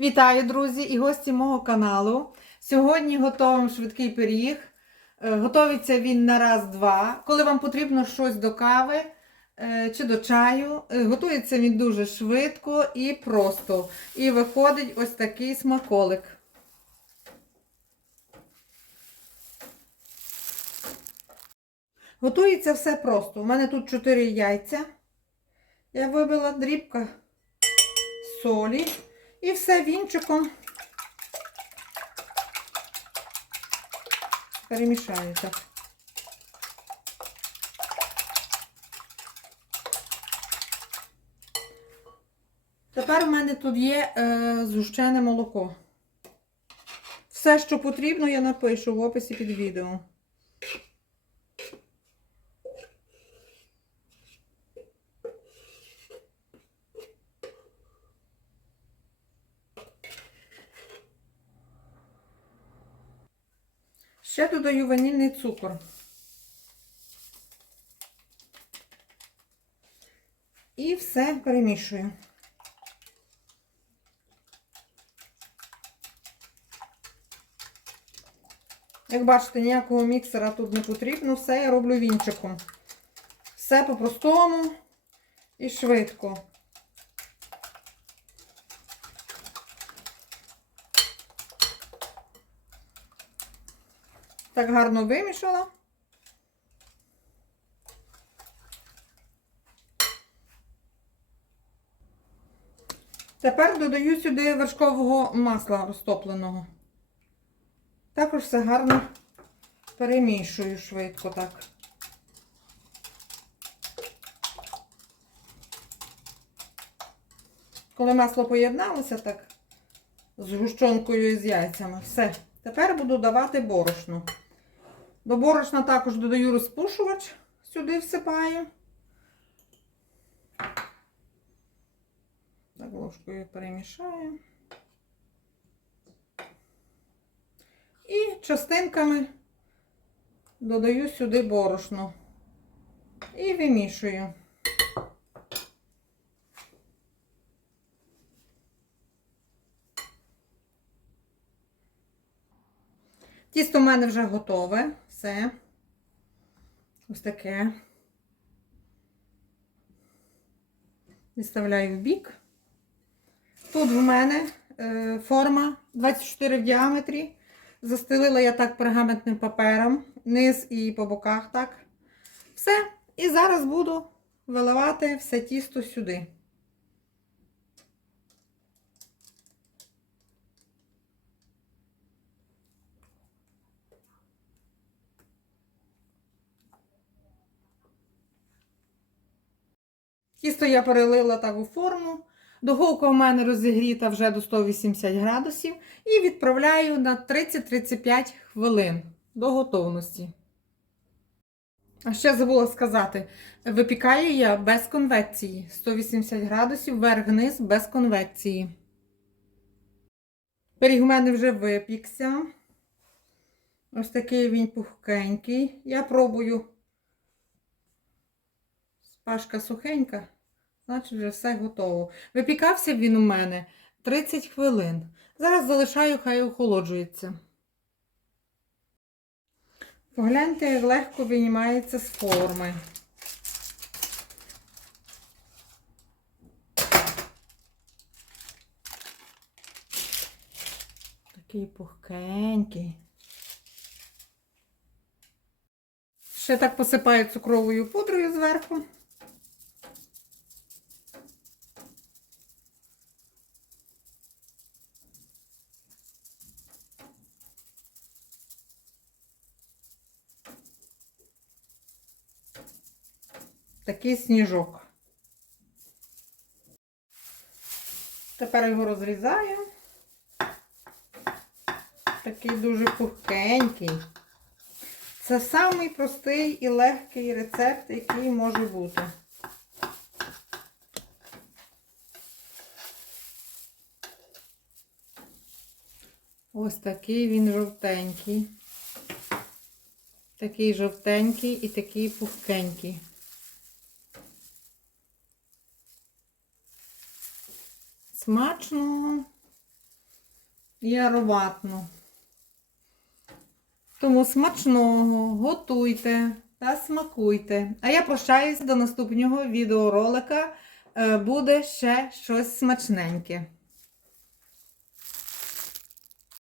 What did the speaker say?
Вітаю, друзі, і гості мого каналу. Сьогодні готуємо швидкий пиріг. Е, Готується він на раз-два. Коли вам потрібно щось до кави е, чи до чаю, Е, готується він дуже швидко і просто. І виходить ось такий смаколик. Готується все просто. У мене тут 4 яйця. Я вибила дрібка солі. І все вінчиком перемішаю так. Тепер у мене тут є е, згущене молоко. Все, що потрібно, я напишу в описі під відео. Ще додаю ванільний цукор. І все перемішую. Як бачите, ніякого міксера тут не потрібно, все я роблю вінчиком. Все по-простому і швидко. Так гарно вимішала. Тепер додаю сюди вершкового масла розтопленого. Також все гарно перемішую швидко так. Коли масло поєдналося так з гущонкою і з яйцями, все. Тепер буду давати борошно. До борошна також додаю розпушувач, сюди всипаю. Так, ложкою перемішаю. І частинками додаю сюди борошно і вимішую. Тісто в мене вже готове. Все. Ось таке. Відставляю в бік. Тут в мене е, форма 24 в діаметрі. Застелила я так пергаментним папером, низ і по боках так. Все. І зараз буду виливати все тісто сюди. Тісто я перелила так у форму. Духовка у мене розігріта вже до 180 градусів і відправляю на 30-35 хвилин до готовності. А ще забула сказати, випікаю я без конвекції 180 градусів вверх-вниз без конвекції. Пиріг у мене вже випікся. Ось такий він пухкенький. Я пробую. Пашка сухенька. Значить, вже все готово. Випікався він у мене 30 хвилин. Зараз залишаю, хай охолоджується. Погляньте, як легко винімається з форми. Такий пухкенький. Ще так посипаю цукровою пудрою зверху. Такий сніжок. Тепер його розрізаю. Такий дуже пухкенький. Це самий простий і легкий рецепт, який може бути. Ось такий він жовтенький. Такий жовтенький і такий пухкенький. Смачно. і ароматно. Тому смачного, готуйте та смакуйте. А я прощаюсь до наступного відеоролика. Е, Буде ще щось смачненьке.